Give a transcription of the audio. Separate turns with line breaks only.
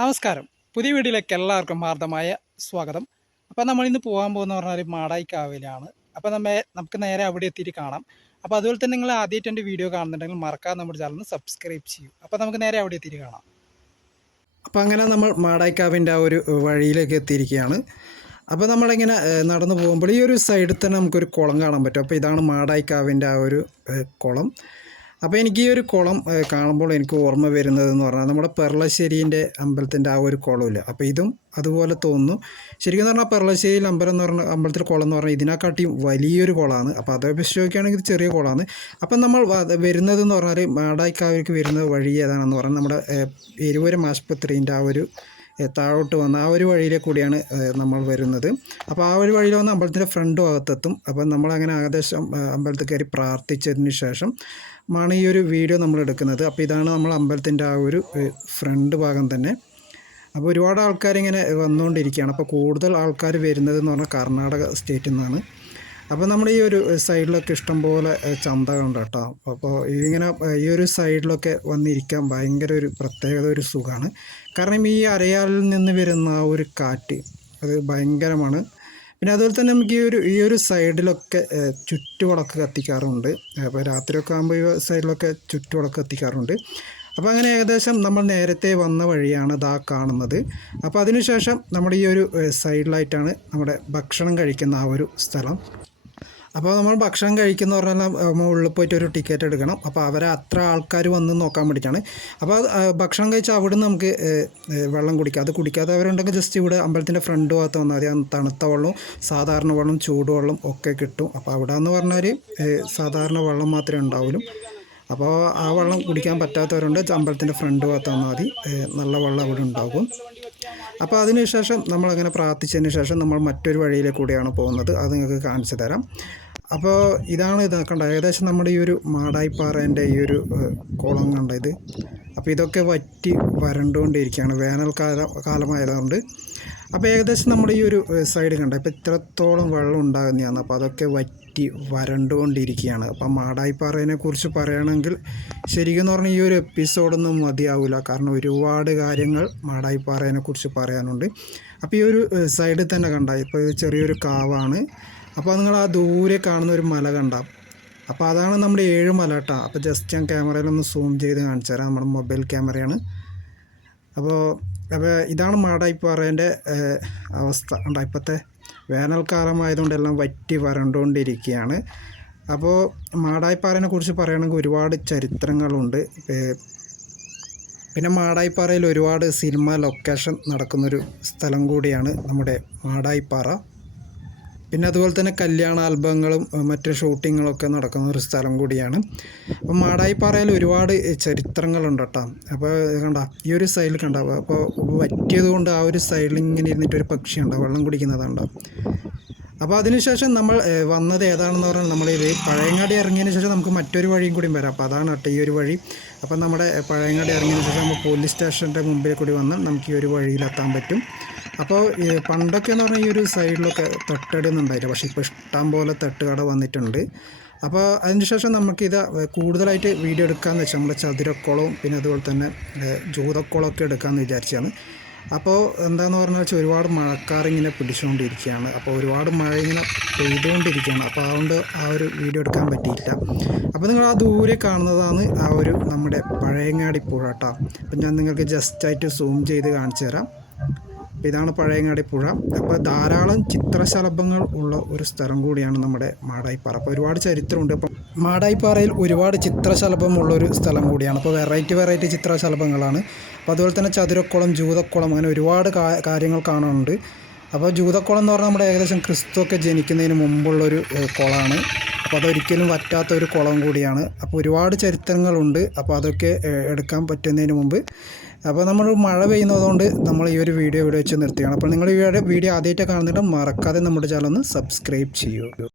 നമസ്കാരം. പുതിയ വീഡിയോയിലേക്ക് എല്ലാവർക്കും ഹാർദമായ സ്വാഗതം. അപ്പോൾ നമ്മൾ ഇന്ന് പോകാൻ പോകുന്ന പറഞ്ഞാൽ മാടായിക്കാവിലാണ്. അപ്പോൾ നമ്മെ നമുക്ക് നേരെ അവിടെ എത്തിയിട്ട് കാണാം. അപ്പോൾ അതുപോലെ തന്നെ നിങ്ങൾ ആദ്യമായിട്ട് എന്റെ വീഡിയോ കാണുന്നുണ്ടെങ്കിൽ മറക്കാതെ നമ്മുടെ ചാനൽ സബ്സ്ക്രൈബ് ചെയ്യും. അപ്പോൾ നമുക്ക് നേരെ അവിടെ എത്തിയിട്ട് കാണാം. അപ്പോൾ അങ്ങനെ നമ്മൾ മാടായിക്കാവിന്റെ ആ ഒരു വഴിയിലേക്ക് എത്തിയിരിക്കുകയാണ്. അപ്പോൾ നമ്മളിങ്ങനെ നടന്നു പോകുമ്പോൾ ഈ ഒരു സൈഡിൽ തന്നെ നമുക്കൊരു കുളം കാണാൻ പറ്റും. അപ്പോൾ ഇതാണ് മാടായിക്കാവിന്റെ ആ ഒരു കുളം. അപ്പോൾ എനിക്ക് ഈ ഒരു കുളം കാണുമ്പോൾ എനിക്ക് ഓർമ്മ വരുന്നതെന്ന് പറഞ്ഞാൽ നമ്മുടെ പെർളശ്ശേരിന്റെ അമ്പലത്തിന്റെ ആ ഒരു കുളമില്ല? അപ്പോൾ ഇതും അതുപോലെ തോന്നുന്നു. ശരിക്കും പറഞ്ഞാൽ പെർളശ്ശേരിയിൽ അമ്പലം എന്ന് പറഞ്ഞ അമ്പലത്തിൽ കുളം എന്ന് പറഞ്ഞാൽ ഇതിനെക്കാട്ടിയും വലിയൊരു കുളമാണ്. അപ്പോൾ അത് അപേക്ഷിച്ച് ഇത് ചെറിയ കുളമാണ്. അപ്പം നമ്മൾ വരുന്നത് വരുന്നതെന്ന് പറഞ്ഞാൽ മാടായിക്കാവിലേക്ക് വരുന്ന വഴി ഏതാണെന്ന് പറഞ്ഞാൽ നമ്മുടെ എരുവരം ആശുപത്രീന്റെ ആ ഒരു താഴോട്ട് വന്ന് ആ ഒരു വഴിയിലെ കൂടിയാണ് നമ്മൾ വരുന്നത്. അപ്പോൾ ആ ഒരു വഴിയിൽ വന്ന് അമ്പലത്തിന്റെ ഫ്രണ്ട് ഭാഗത്തെത്തും അപ്പം നമ്മളങ്ങനെ ഏകദേശം അമ്പലത്തിൽ കയറി പ്രാർത്ഥിച്ചതിന് ശേഷം ആണ് ഈ ഒരു വീഡിയോ നമ്മൾ എടുക്കുന്നത്. അപ്പോൾ ഇതാണ് നമ്മൾ അമ്പലത്തിന്റെ ആ ഒരു ഫ്രണ്ട് ഭാഗം തന്നെ. അപ്പോൾ ഒരുപാട് ആൾക്കാരിങ്ങനെ വന്നുകൊണ്ടിരിക്കുകയാണ്. അപ്പോൾ കൂടുതൽ ആൾക്കാർ വരുന്നത് എന്ന് പറഞ്ഞാൽ കർണാടക സ്റ്റേറ്റിൽ നിന്നാണ്. അപ്പോൾ നമ്മുടെ ഈ ഒരു സൈഡിലൊക്കെ ഇഷ്ടംപോലെ ചന്തകളുണ്ട് കേട്ടോ. അപ്പോൾ ഇങ്ങനെ ഈ ഒരു സൈഡിലൊക്കെ വന്നിരിക്കാൻ ഭയങ്കര ഒരു പ്രത്യേകത ഒരു സുഖമാണ് കാരണം ഈ അരയാലിൽ നിന്ന് വരുന്ന ആ ഒരു കാറ്റ് അത് ഭയങ്കരമാണ്. പിന്നെ അതുപോലെ തന്നെ നമുക്ക് ഈ ഒരു ഈ ഒരു സൈഡിലൊക്കെ ചുറ്റുവിളക്ക് കത്തിക്കാറുണ്ട്. അപ്പോൾ രാത്രിയൊക്കെ ആകുമ്പോൾ ഈ സൈഡിലൊക്കെ ചുറ്റുവിളക്ക് കത്തിക്കാറുണ്ട്. അപ്പോൾ അങ്ങനെ ഏകദേശം നമ്മൾ നേരത്തെ വന്ന വഴിയാണ് ഇതാ കാണുന്നത്. അപ്പോൾ അതിനുശേഷം നമ്മുടെ ഈ ഒരു സൈഡിലായിട്ടാണ് നമ്മുടെ ഭക്ഷണം കഴിക്കുന്ന ആ ഒരു സ്ഥലം. അപ്പോൾ നമ്മൾ ഭക്ഷണം കഴിക്കുന്ന പറഞ്ഞാൽ നമ്മൾ ഉള്ളിൽ പോയിട്ട് ഒരു ടിക്കറ്റ് എടുക്കണം. അപ്പോൾ അവരെ അത്ര ആൾക്കാർ വന്ന് നോക്കാൻ വേണ്ടിയിട്ടാണ്. അപ്പോൾ ഭക്ഷണം കഴിച്ചാൽ അവിടെ നിന്ന് നമുക്ക് വെള്ളം കുടിക്കാം. അത് കുടിക്കാത്തവരുണ്ടെങ്കിൽ ജസ്റ്റ് ഇവിടെ അമ്പലത്തിന്റെ ഫ്രണ്ട് ഭാഗത്ത് വന്നാൽ മതി. തണുത്ത വെള്ളവും സാധാരണ വെള്ളം ചൂടുവെള്ളം ഒക്കെ കിട്ടും. അപ്പോൾ അവിടെ എന്ന് പറഞ്ഞാൽ സാധാരണ വെള്ളം മാത്രമേ ഉണ്ടാവുള്ളൂ. അപ്പോൾ ആ വെള്ളം കുടിക്കാൻ പറ്റാത്തവരുണ്ട് അമ്പലത്തിന്റെ ഫ്രണ്ട് ഭാഗത്ത് വന്നാൽ മതി. നല്ല വെള്ളം അവിടെ ഉണ്ടാകും. അപ്പോൾ അതിനുശേഷം നമ്മളങ്ങനെ പ്രാർത്ഥിച്ചതിന് ശേഷം നമ്മൾ മറ്റൊരു വഴിയിലെ കൂടിയാണ് പോകുന്നത്. അത് നിങ്ങൾക്ക് കാണിച്ചു തരാം. അപ്പോൾ ഇതാണ് ഇതാക്കേണ്ട ഏകദേശം നമ്മുടെ ഈ ഒരു മാടായിപ്പാറേന്റെ ഈ ഒരു കുളം കണ്ട ഇത്? അപ്പോൾ ഇതൊക്കെ വറ്റി വരണ്ടുകൊണ്ടിരിക്കുകയാണ്. വേനൽക്കാല കാലമായതുകൊണ്ട്. അപ്പോൾ ഏകദേശം നമ്മുടെ ഈ ഒരു സൈഡ് കണ്ട? ഇപ്പോൾ ഇത്രത്തോളം വെള്ളം ഉണ്ടാകുന്നതാണ്. അപ്പോൾ അതൊക്കെ വറ്റി വരണ്ടുകൊണ്ടിരിക്കുകയാണ്. അപ്പോൾ മാടായിപ്പാറേനെ കുറിച്ച് പറയുകയാണെങ്കിൽ ശരിക്കും പറഞ്ഞാൽ ഈ ഒരു എപ്പിസോഡൊന്നും മതിയാവില്ല കാരണം ഒരുപാട് കാര്യങ്ങൾ മാടായിപ്പാറേനെ കുറിച്ച് പറയാനുണ്ട്. അപ്പോൾ ഈ ഒരു സൈഡിൽ തന്നെ കണ്ട? ഇപ്പോൾ ചെറിയൊരു കാവാണ്. അപ്പോൾ നിങ്ങൾ ആ ദൂരെ കാണുന്ന ഒരു മല കണ്ട? അപ്പോൾ അതാണ് നമ്മുടെ ഏഴ് മല കേട്ടോ. അപ്പോൾ ജസ്റ്റ് ഞാൻ ക്യാമറയിലൊന്ന് സൂം ചെയ്ത് കാണിച്ചു തരാം നമ്മുടെ മൊബൈൽ ക്യാമറയാണ് അപ്പോൾ അപ്പോൾ ഇതാണ് മാടായിപ്പാറേന്റെ അവസ്ഥ. ഉണ്ടോ ഇപ്പോഴത്തെ വേനൽക്കാലമായതുകൊണ്ട് എല്ലാം വറ്റി വരണ്ടുകൊണ്ടിരിക്കുകയാണ് അപ്പോൾ മാടായിപ്പാറേനെ കുറിച്ച് പറയുകയാണെങ്കിൽ ഒരുപാട് ചരിത്രങ്ങളുണ്ട്. പിന്നെ മാടായിപ്പാറയിൽ ഒരുപാട് സിനിമ ലൊക്കേഷൻ നടക്കുന്നൊരു സ്ഥലം കൂടിയാണ് നമ്മുടെ മാടായിപ്പാറ പിന്നെ അതുപോലെ തന്നെ കല്യാണ ആൽബങ്ങളും മറ്റ് ഷൂട്ടിങ്ങുകളൊക്കെ നടക്കുന്ന ഒരു സ്ഥലം കൂടിയാണ്. അപ്പോൾ മാടായിപ്പാറയിൽ ഒരുപാട് ചരിത്രങ്ങളുണ്ട് കേട്ടോ. അപ്പോൾ കണ്ട ഈ ഒരു സൈഡിൽ കണ്ട അപ്പോൾ വറ്റിയത് കൊണ്ട് ആ ഒരു സൈഡിൽ ഇങ്ങനെ ഇരുന്നിട്ട് ഒരു പക്ഷി ഉണ്ടാവും വെള്ളം കുടിക്കുന്നതുണ്ടോ അപ്പോൾ അതിനുശേഷം നമ്മൾ വന്നത് ഏതാണെന്ന് പറഞ്ഞാൽ നമ്മളിത് പഴയങ്ങാടി ഇറങ്ങിയതിന് ശേഷം നമുക്ക് മറ്റൊരു വഴിയും കൂടി വരാം. അപ്പോൾ അതാണ് കേട്ടോ ഈ ഒരു വഴി. അപ്പോൾ നമ്മുടെ പഴയങ്ങാടി ഇറങ്ങിയതിന് ശേഷം നമ്മൾ പോലീസ് സ്റ്റേഷന്റെ മുമ്പിൽ കൂടി വന്നാൽ നമുക്ക് ഈ ഒരു വഴിയിലെത്താൻ പറ്റും. അപ്പോൾ പണ്ടൊക്കെ എന്ന് പറഞ്ഞാൽ ഈ ഒരു സൈഡിലൊക്കെ തട്ടിടുന്നുണ്ടായിരുന്നു പക്ഷേ ഇപ്പോൾ ഇഷ്ടം പോലെ തട്ടുകട വന്നിട്ടുണ്ട്. അപ്പോൾ അതിനുശേഷം നമുക്കിത് കൂടുതലായിട്ട് വീഡിയോ എടുക്കാമെന്ന് വെച്ചാൽ നമ്മുടെ ചതുരക്കുളവും പിന്നെ അതുപോലെ തന്നെ ജൂതക്കുളമൊക്കെ എടുക്കാമെന്ന് വിചാരിച്ചാണ്. അപ്പോൾ എന്താന്ന് പറഞ്ഞാൽ വെച്ചാൽ ഒരുപാട് മഴക്കാർ ഇങ്ങനെ പിടിച്ചുകൊണ്ടിരിക്കുകയാണ് അപ്പോൾ ഒരുപാട് മഴ ഇങ്ങനെ പെയ്തുകൊണ്ടിരിക്കുകയാണ് അപ്പോൾ അതുകൊണ്ട് ആ ഒരു വീഡിയോ എടുക്കാൻ പറ്റിയില്ല. അപ്പോൾ നിങ്ങൾ ആ ദൂരെ കാണുന്നതാണ് ആ ഒരു നമ്മുടെ പഴയങ്ങാടി പുഴ കേട്ടോ. അപ്പം ഞാൻ നിങ്ങൾക്ക് ജസ്റ്റ് ആയിട്ട് സൂം ചെയ്ത് കാണിച്ചു തരാം. ഇതാണ് പഴയങ്ങാടി പുഴ. അപ്പോൾ ധാരാളം ചിത്രശലഭങ്ങൾ ഉള്ള ഒരു സ്ഥലം കൂടിയാണ് നമ്മുടെ മാടായിപ്പാറ. അപ്പോൾ ഒരുപാട് ചരിത്രമുണ്ട്. അപ്പം മാടായിപ്പാറയിൽ ഒരുപാട് ചിത്രശലഭമുള്ള ഒരു സ്ഥലം കൂടിയാണ്. അപ്പോൾ വെറൈറ്റി വെറൈറ്റി ചിത്രശലഭങ്ങളാണ്. അപ്പോൾ അതുപോലെ തന്നെ ചതുരക്കുളം ജൂതക്കുളം അങ്ങനെ ഒരുപാട് കാര്യങ്ങൾ കാണാനുണ്ട്. അപ്പോൾ ജൂതക്കുളം എന്ന് പറഞ്ഞാൽ നമ്മുടെ ഏകദേശം ക്രിസ്തു ഒക്കെ ജനിക്കുന്നതിന് മുമ്പുള്ളൊരു കുളമാണ്. അപ്പോൾ അതൊരിക്കലും വറ്റാത്ത ഒരു കുളം കൂടിയാണ്. അപ്പോൾ ഒരുപാട് ചരിത്രങ്ങളുണ്ട്. അപ്പോൾ അതൊക്കെ എടുക്കാൻ പറ്റുന്നതിന് മുമ്പ്. അപ്പോൾ നമ്മൾ മഴ പെയ്യുന്നതുകൊണ്ട് നമ്മൾ ഈ ഒരു വീഡിയോ ഇവിടെ വെച്ച് നിർത്തുകയാണ്. അപ്പോൾ നിങ്ങൾ ഈ വീഡിയോ ആദ്യമായിട്ട് കാണുന്നുണ്ട് മറക്കാതെ നമ്മുടെ ചാനൽ ഒന്ന് സബ്സ്ക്രൈബ് ചെയ്യൂ